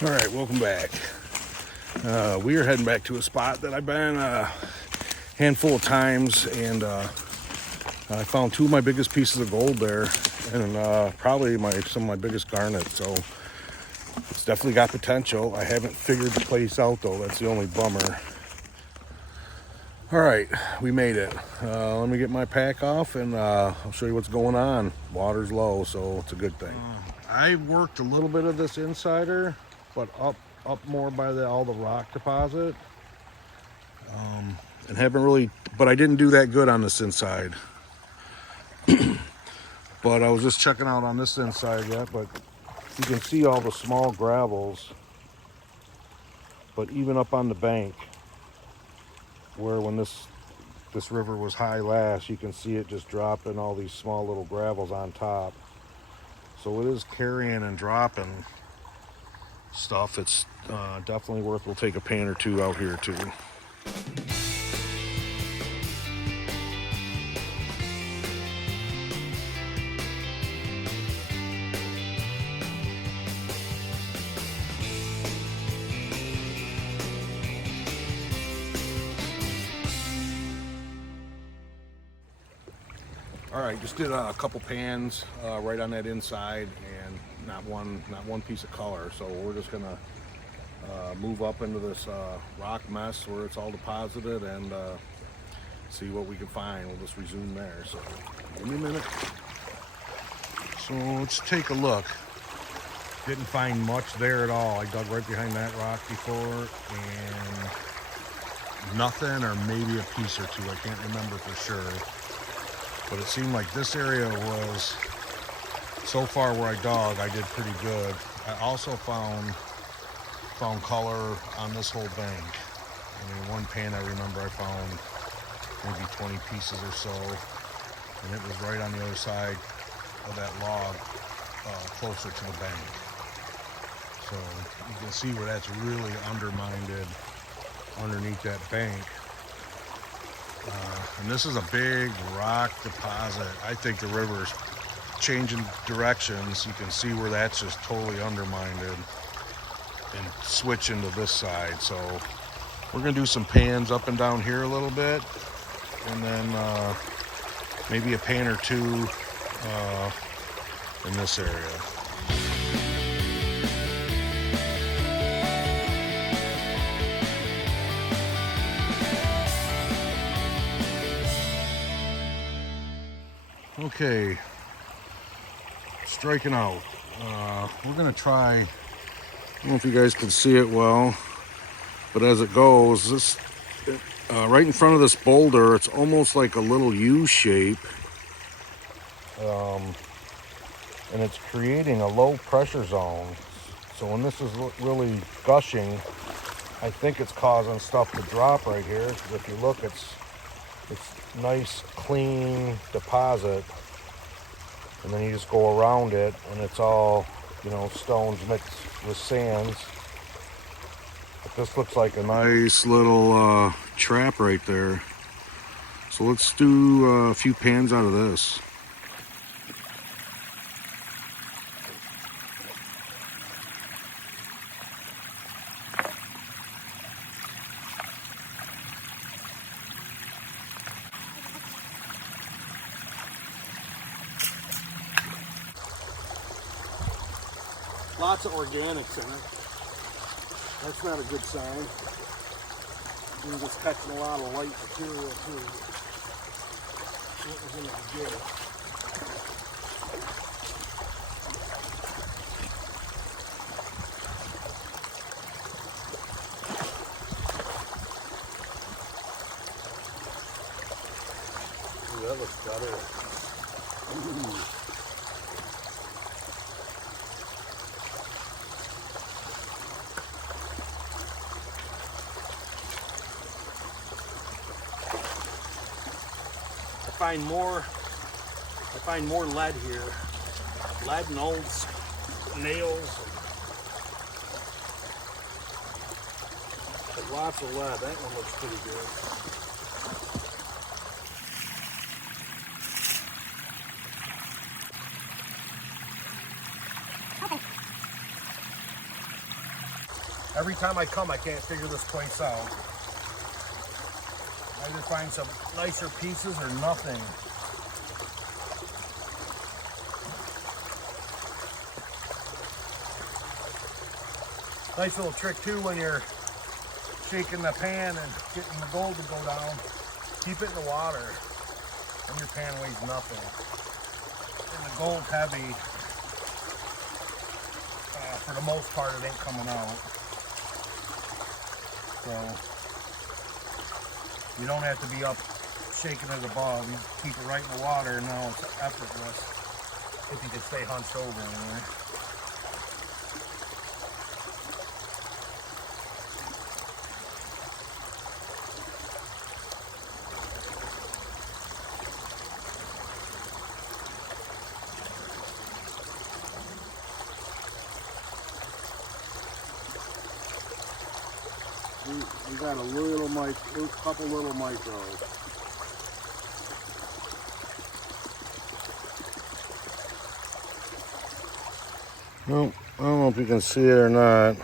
All right, welcome back. We are heading back to a spot that I've been a handful of times, and I found two of my biggest pieces of gold there, and probably some of my biggest garnet. So it's definitely got potential. I haven't figured the place out though. That's the only bummer. All right, we made it. Let me get my pack off, and I'll show you what's going on. Water's low, so it's a good thing. I worked a little bit of this insider, but up more by all the rock deposit, and haven't really. But I didn't do that good on this inside. But I was just checking out on this inside yet. But you can see all the small gravels. But even up on the bank, where when this river was high last, you can see it just dropping all these small little gravels on top. So it is carrying and dropping stuff. It's definitely worth. We'll take a pan or two out here too. All right, just did a couple pans right on that inside, and not one piece of color. So we're just gonna move up into this rock mess where it's all deposited and see what we can find. We'll just resume there. So give me a minute. So let's take a look. Didn't find much there at all. I dug right behind that rock before, and nothing, or maybe a piece or two. I can't remember for sure. But it seemed like this area was, so far where I dug, I did pretty good. I also found color on this whole bank. I mean, one pan I remember I found maybe 20 pieces or so, and it was right on the other side of that log, closer to the bank. So you can see where that's really undermined underneath that bank. And this is a big rock deposit. I think the river's changing directions. You can see where that's just totally undermined and switching to this side. So we're gonna do some pans up and down here a little bit, and then maybe a pan or two in this area. Okay, striking out. We're gonna try, I don't know if you guys can see it well, but as it goes, this right in front of this boulder, it's almost like a little U shape, and it's creating a low pressure zone. So when this is really gushing, I think it's causing stuff to drop right here. Because if you look, it's nice, clean deposit, and then you just go around it, and it's all, stones mixed with sands. But this looks like a nice little trap right there. So let's do a few pans out of this. Lots of organics in it. That's not a good sign. You're just catching a lot of light material too. What was in the beginning? Ooh, that looks better. Ooh. I find more lead here. Lead and old nails. But lots of lead. That one looks pretty good. Every time I come, I can't figure this place out. I either find some nicer pieces or nothing. Nice little trick too when you're shaking the pan and getting the gold to go down. Keep it in the water, and your pan weighs nothing. And the gold's heavy. For the most part, it ain't coming out. So you don't have to be up shaking it above. You keep it right in the water, and now it's effortless. If you can stay hunched over anyway. We got a couple little micros. Well, I don't know if you can see it or not,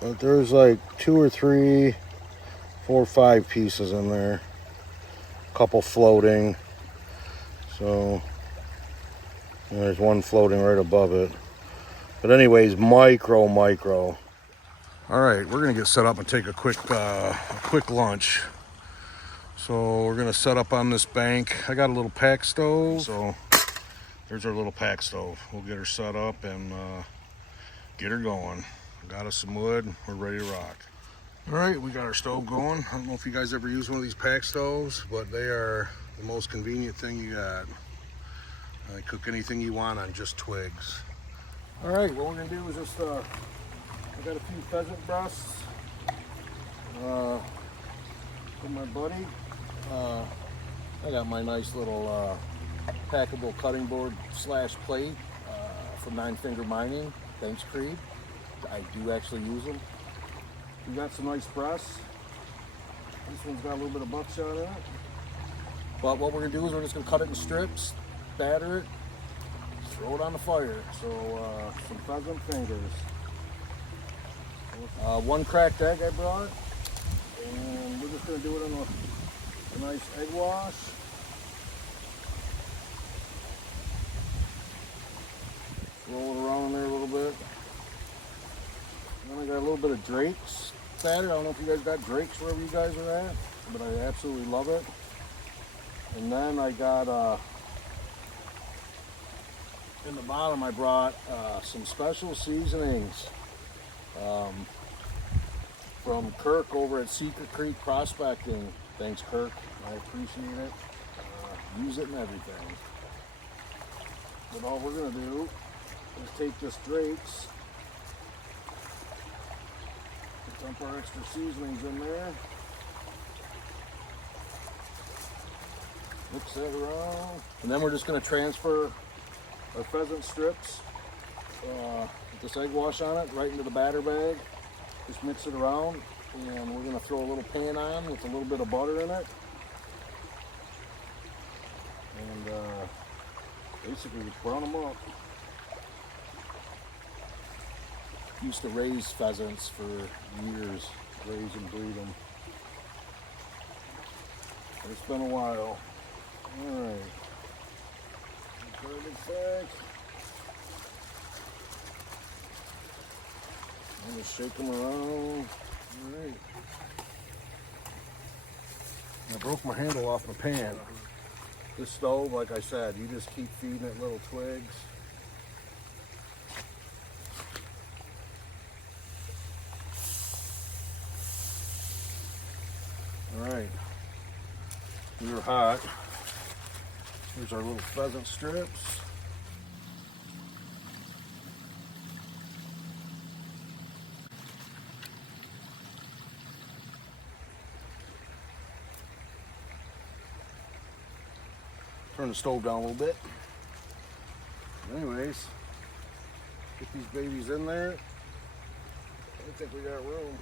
but there's like 2 or 3, 4 or 5 pieces in there. A couple floating. So there's one floating right above it. But anyways, micro. All right, we're gonna get set up and take a quick lunch. So we're gonna set up on this bank. I got a little pack stove, so there's our little pack stove. We'll get her set up and get her going. Got us some wood, we're ready to rock. All right, we got our stove going. I don't know if you guys ever use one of these pack stoves, but they are the most convenient thing you got. Cook anything you want on just twigs. All right, what we're gonna do is just, I got a few pheasant breasts for my buddy. I got my nice little packable cutting board / plate from 9 Finger Mining. Thanks, Creed. I do actually use them. We got some nice breasts. This one's got a little bit of buckshot in it. But what we're gonna do is we're just gonna cut it in strips, batter it, throw it on the fire. So some pheasant fingers. 1 cracked egg I brought, and we're just gonna do it in a nice egg wash. Roll it around in there a little bit. And then I got a little bit of Drake's batter. I don't know if you guys got Drake's wherever you guys are at, but I absolutely love it. And then I got in the bottom I brought some special seasonings from Kirk over at Secret Creek Prospecting. Thanks, Kirk. I appreciate it. Use it and everything. But all we're gonna do is take this Drake's, dump our extra seasonings in there, mix that around, and then we're just gonna transfer our pheasant strips with this egg wash on it right into the batter bag. Just mix it around, and we're gonna throw a little pan on with a little bit of butter in it, and basically just brown them up. Used to raise pheasants for years, raise and breed them. It's been a while. All right. Garbage bag. I'm just shake them around. All right. I broke my handle off my pan. This stove, like I said, you just keep feeding it little twigs. All right. We were hot. Here's our little pheasant strips. Turn the stove down a little bit. Anyways, get these babies in there. I think we got room.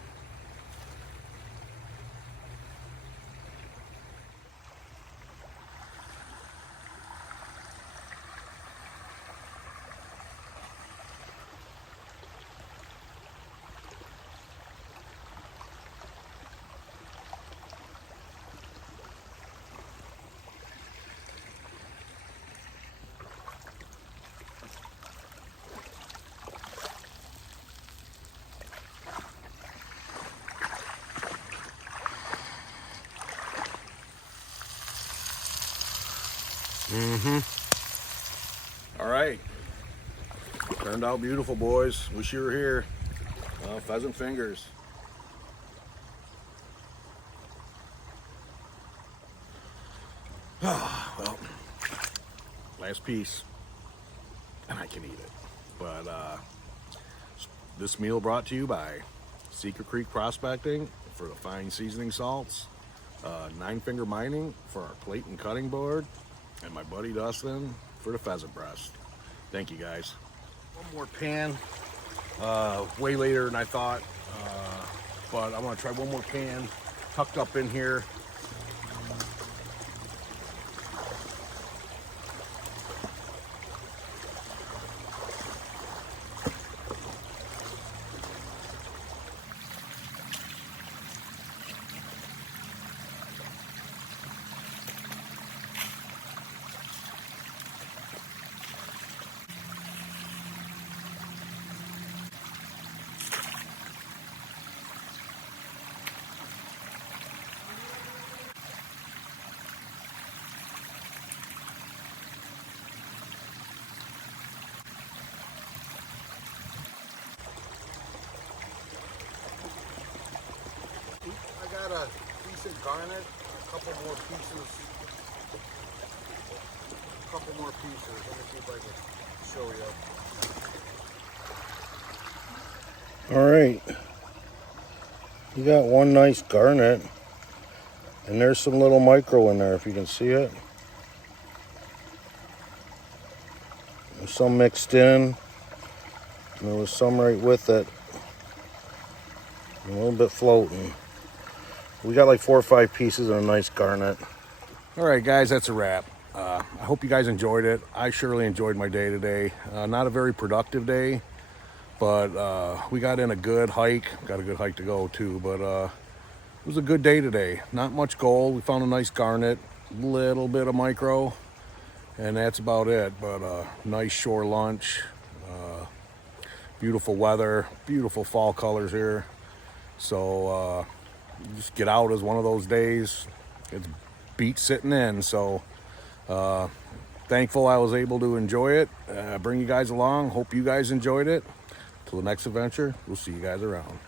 All right. Turned out beautiful, boys. Wish you were here. Pheasant fingers. Well, last piece, and I can eat it. But this meal brought to you by Secret Creek Prospecting for the fine seasoning salts, Nine Finger Mining for our plate and cutting board, and my buddy Dustin for the pheasant breast. Thank you, guys. One more pan, way later than I thought, but I'm gonna try one more pan tucked up in here. I got a decent garnet, a couple more pieces. Let me see if I can show you. All right. You got one nice garnet, and there's some little micro in there if you can see it. There's some mixed in, and there was some right with it. A little bit floating. We got like 4 or 5 pieces of a nice garnet. All right, guys, that's a wrap. I hope you guys enjoyed it. I surely enjoyed my day today. Not a very productive day, but we got in a good hike. Got a good hike to go too, but it was a good day today. Not much gold. We found a nice garnet, little bit of micro, and that's about it. But nice shore lunch, beautiful weather, beautiful fall colors here. So just get out as one of those days. It's beat sitting in, so thankful I was able to enjoy it, bring you guys along. Hope you guys enjoyed it. Till the next adventure, we'll see you guys around.